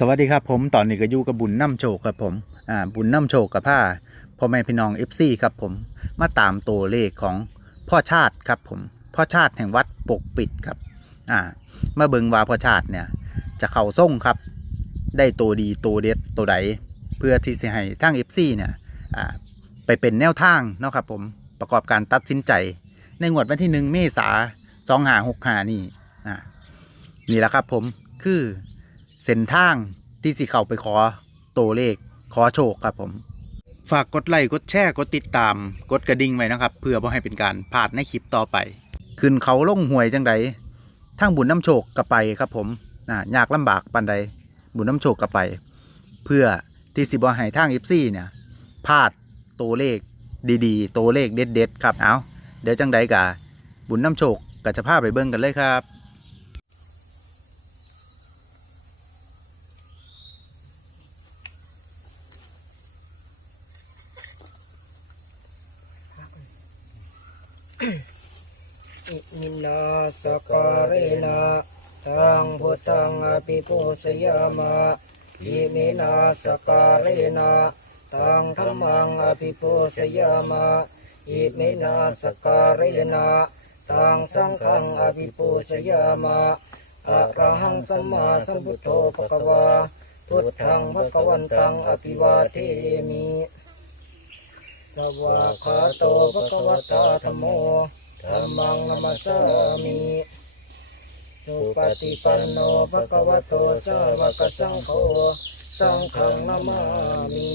สวัสดีครับผมตอนนี้ก็อยู่กับบุญน้ำโชคครับผมอ่าบุญน้ำโชคกับผ้าพ่อแม่พี่น้องเอฟซีครับผมมาตามตัวเลขของพ่อชาติครับผมพ่อชาติแห่งวัดปกปิดครับอ่ามาเบิงวาพ่อชาติเนี่ยจะเข่าส่งครับ ได้ตัวดีตัวเด็ดตัวใดเพื่อที่จะให้ทางเอฟซีเนี่ยอ่าไปเป็นแนวทางเนาะครับผมประกอบการตัดสินใจ ในงวดวันที่หนึ่งเมษาสองหาหกหานี่อ่านี่แหละครับผมคือ เส้นทางที่สิเข้าไปขอตัวเลขขอโชคครับผม ฝากกดไลค์กดแชร์กดติดตาม กดกระดิ่งไว้นะครับ เพื่อบ่ให้เป็นการพลาดในคลิปต่อไป ขึ้นเขาล่งห่วยจังไดทางบุญน้ำโชคกับไปครับผมอ่ายากลำบากปันใดบุญน้ำโชคกับไป เพื่อที่สิบ่ให้ทางอีฟซี่เนี่ยพลาดตัวเลขดีๆ ตัวเลขเด็ดๆครับเอาเดี๋ยวจังไดกะบุญน้ำโชคกับจะพาไปเบิ้งกันเลยครับ มินาสการินาทังพุทธังอภิปุสยามะอิมินาสการินาทังธรรมังอภิปุสยามะอิมินาสการินาทังสังฆังอภิปุสยามะอะระหังสัมมาสัมพุทโธภกวาพุทธังภควันตังอภิวาเทมิสวาคาโตปะควตาธโม ธรรมังนมัสสามิสุปฏิปันโนภะคะวะโตสาวกสังโฆสังฆังนามามิ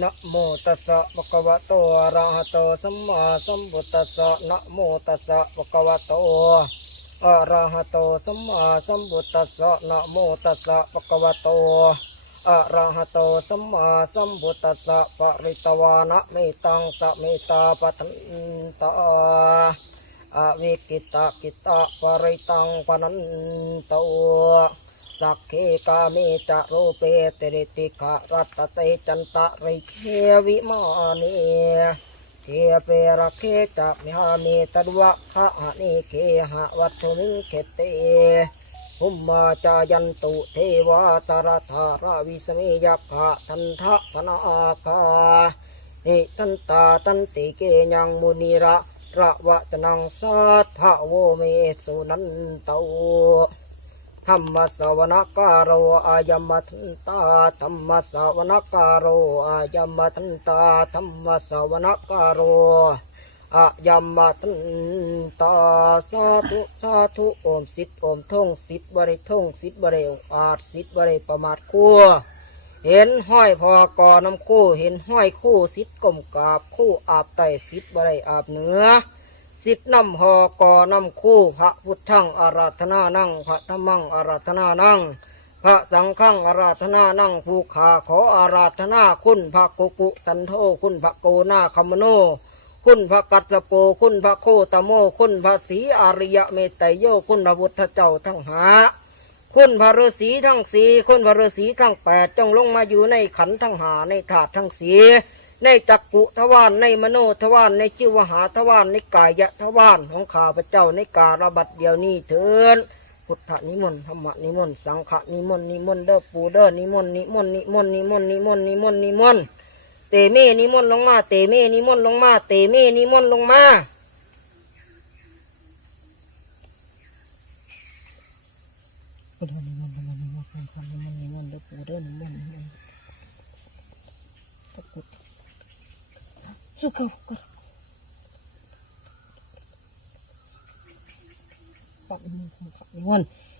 นะโมตัสสะภะคะวะโตอะระหะโตสัมมาสัมพุทธัสสะนะโมตัสสะภะคะวะโตอะระหะโตสัมมาสัมพุทธัสสะนะโมตัสสะภะคะวะโต อะระหัโตสัมมาสัมพุทธัสสะปะริตวานะเมตังสัเมตาปะทันตาอวิกิตากิตาปะริตังปะนันโตสักเคกามิจารุเปติริติกะรัตติจันตะริเทวิมานีเทเปรเคจามิหามีตัวะขะะนิเคหะวัตุมิเขเต หุมมาจายันตุเทวาตาราธาราวิสเมยักขะทันทะพนาคานิตันตาตันติเกยังมุนีระระวะตนังสัทธโวเมสุนันโตธรรมสวนากาโรอายมัทันตาธรรมสวนากาโรอายมัทันตาธรรมสวนากาโร อะยมมาตันตาสาธุสาธุโอมสิทธโอมทงสิทธบริทงสิทธบริองอาจสิทธบริประมาทกลัวเห็นห้อยพอกอน้ำคู่เห็นห้อยคู่สิทธกลมกาบคู่อาบไตสิทธบริอาบเนื้อสิทธน้ำหอกอน้ำคู่พระพุทธังอาราธนานั่งพระธรรมังอาราธนานั่งพระสังฆังอาราธนานั่งภูขาขออาราธนาคุณพระโกกุสันโธคุณพระโกนาคัมโน คุณพระกัสโป คุณพระโคตโม คุณพระศีอริยเมตยโย คุณพระบุตรเจ้าทั้งหา คุณพระฤาษีทั้งสี่คุณพระฤาษีทั้งแปดจงลงมาอยู่ในขันทั้งหาในถาดทั้งสีในจักกุทวานในมโนทวานในจิวหาทวานในกายะทวานของข้าพเจ้าในการบัดเดียวนี้เถิดพุทธนิมนต์ธรรมนิมนต์สังฆนิมนต์นิมนต์เด้อปูเด้อนิมนต์นิมนต์นิมนต์นิมนต์นิมนต์นิมนต์นิมนต์ เตเมนิมนต์ลงมา เตเมนิมนต์ลงมา เตเมนิมนต์ลงมา พุทโนิมนต์ธรรมนิมนต์สังฆนิมนต์นิมนต์เด้อปูดนิมนต์นิมนต์ตะกุดสุกากุดปักนิมนต์ปักนนต์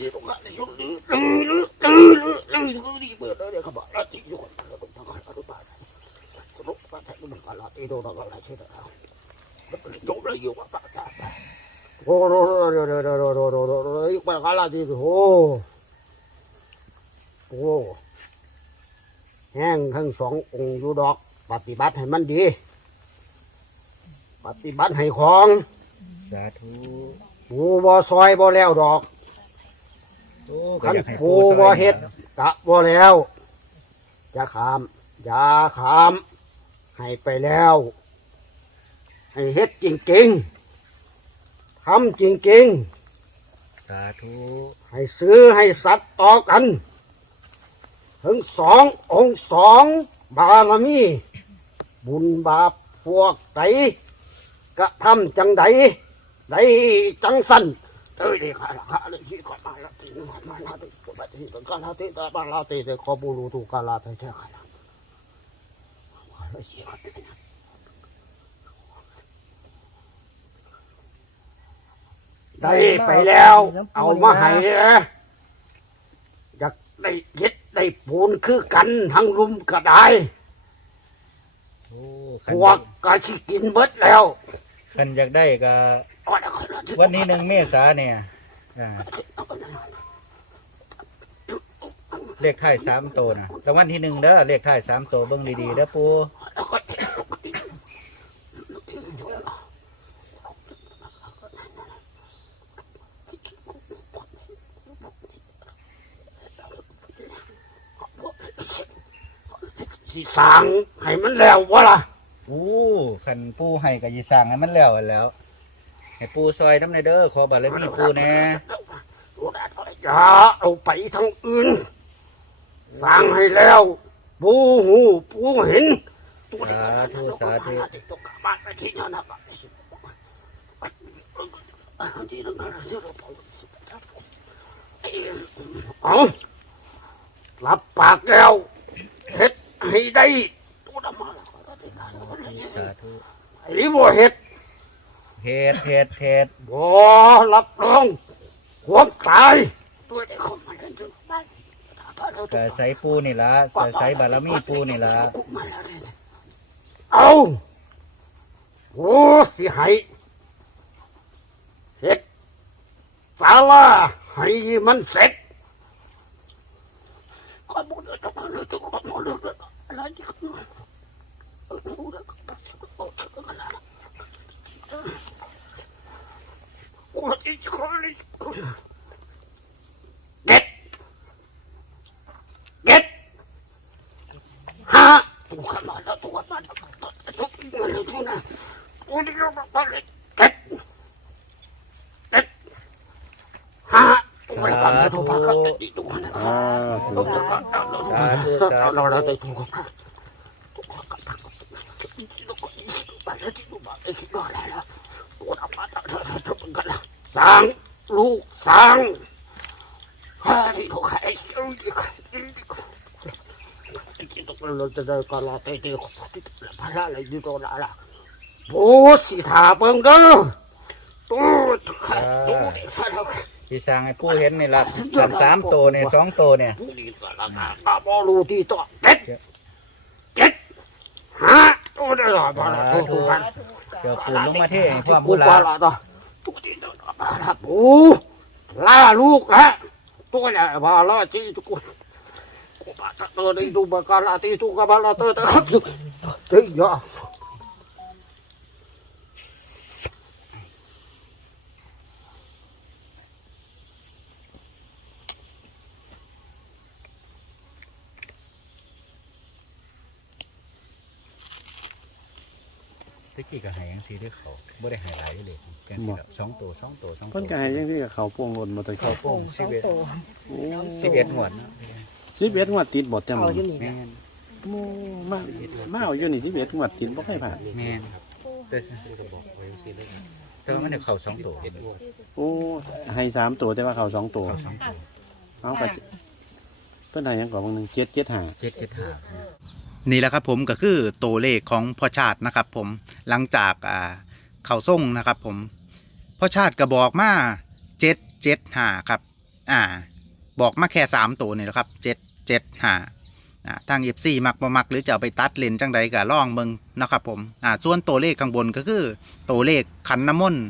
ยี่ตรงนั้นยุ่งดีดีดีดีดีดีเปิดเลยขบะละติยุ่งกันเป็นทางการอนุบาลสนุกปะแทมันกาลาอีโดนกาลาเชื่อเราจบเลยอยู่ว่าปะแทโอ้โหโอ้โหโอ้โหโอ้โหโอ้โหอีกปะกาลาดีโอ้โอ้แห้งทั้งสององค์อยู่ดอก ปฏิบัติให้มันดี ปฏิบัติให้ของสาธุ กูบ่ซอยบ่แล้วดอก ขันอยากให้ปูซอยบ่เฮ็ดกะบ่แล้วอย่าขามอย่าขามให้ไปแล้ว ให้เฮ็ดจริงๆทำจริงสาธุๆ ให้ซื้อให้สัตว์ต่อกัน ถึงสององค์สองบารมี บุญบาปพวกใดกระทำจังใดใดจังสัน เอ้ยดีค่ะค่ะเลยที่ก่อนมาแล้วที่มามาลาติกบัดนี้ก็ลาติตาบาลาติเดขอบูรูถูกกาลาติแท้ค่ะได้ไปแล้ว เอามาให้นะอยากได้เฮ็ดได้ปูนคือกันทั้งลุมก็ได้โอ้พวกก็ชิกินเบิดแล้ว คันอยากได้ก็วันนี้หนึ่งเมษาเนี่ยอ่าเลขท้ายสามโตวนะรางวัลที่หนึ่งเด้อเลขท้ายสามโตวเบิ่งดีๆเด้อปูสิสร้างให้มันแล้ววะล่ะ อ้คันปูให้ก็ยีสั่งให้มันแล้วหั่นแหล้วให้ปูซอยน้ำในเด้อขอบารมีปูแน่อย่าเอาไปทางอื่น สร้างให้แล้ว ปูหูปูเห็นสาธุสาธุเอารับปากแล้วเฮ็ดให้ได้ สาธุไอ้บ่เฮ็ดเฮ็ดเฮ็ดเฮ็ดบ่รับรองความตายตัวเด็กคนมันจะก็ใส่ปูนี่ละใส่ใส่บารมีปูนี่ละเอาโอ้สิให้เฮ็ดศาลาให้มันเสร็จก็บ่ได้ต้องการต้องการบ่ได้อะไรที่เก็ดเก็ดฮะตัวขนาดนั้นตัวขนาดนั้นตัวขนาดนั้นตัวนั้นตัวนี้ก็มาเลยเก็ดเก็ดฮะตัวนี้ ก็มาตัวพักกันดีตัวนั้น สาธุสาธุ สางลูกสางฮ่าที่เขาขายเราจะได้ก็รอเตะพระอะไรอยู่ตรงนั้นล่ะโบสิถาเบิ่งเด้อตู้ขาตู้เด็กขาดที่สร้างให้ปูเห็นนี่ละสันสามโตเนี่ยสองโตเนี่ยผู้ดีก็ละกันตาบอรู้ที่ตัวเจ็ดเจ็ดฮะตัวเดียวบาละตัวตัวกันเดี๋ยวปูนลงมาเทให้ความกูบุบาลาละตัวตัวที่ตัวบาละปูล่าลูกละตัวเนี่ยบาละที่ทุกคนกูบาละตัวนี้ดูบากาละที่ทุกบาละตัวตับเฮ้ยยา ตะกี้ก็ให้ยังสีด้วยเขาบ่ได้ให้หลายเลยแค่นี้ละสองโตสองโตสองโตเพิ่นก็ให้ยังที่กับเขาพวงรถมาแตะเขาเขาโป่งสสิอบงเอ็ดตัวสิบเอ็ดหวดเนาะสิบเอ็ดงวดติดบ่แต่หมเอาดอยู่นี่แม่นะนหมู่มามาเอาอยู่นี่สิบเอ็ดงวดติดบ่เคยผ่านแม่นแต่แต่ว่ามันได้เข่าสองโตโอ้ให้สามตัวแต่ว่าเขาสองตัวเข่าสองโตเอาก็เพิ่นให้หยังก่อนบางหนึงเจ็ดเจ็ดห้าเจ็ดเจ็ดห้า นี่แหละครับผมก็คือตัวเลขของพ่อชาตินะครับ ผมหลังจากอ่าเขาส่งนะครับ ผมพ่อชาติก็บอกมาเจ็ดเจ็ดหาครับ อ่า บอกมาแค่สามตัวนี่แหละครับเจ็ดเจ็ดหาอ่าทางเอฟซีมักบ่มัก หรือจะเอาไปตัดเลนจังใดก็ล่องเบิงนะครับ ผมอ่าส่วนตัวเลขข้างบนก็คือตัวเลขขันน้ำมนต์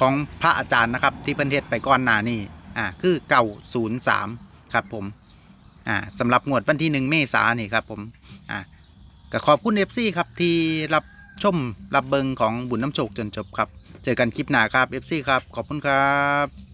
ของพระอาจารย์นะครับ ที่เพิ่นเฮ็ดไปก่อนหน้านี้อ่าคือเก่าศูนย์สามครับผม อ่าสำหรับงวดวันที่หนึ่งเมษายนนี่ครับผมอ่าก็ขอบคุณเอฟซีครับที่รับชมรับเบิงของบุญน้ำโชคจนจบครับ เจอกันคลิปหน้าครับเอฟซีครับ ขอบคุณครับ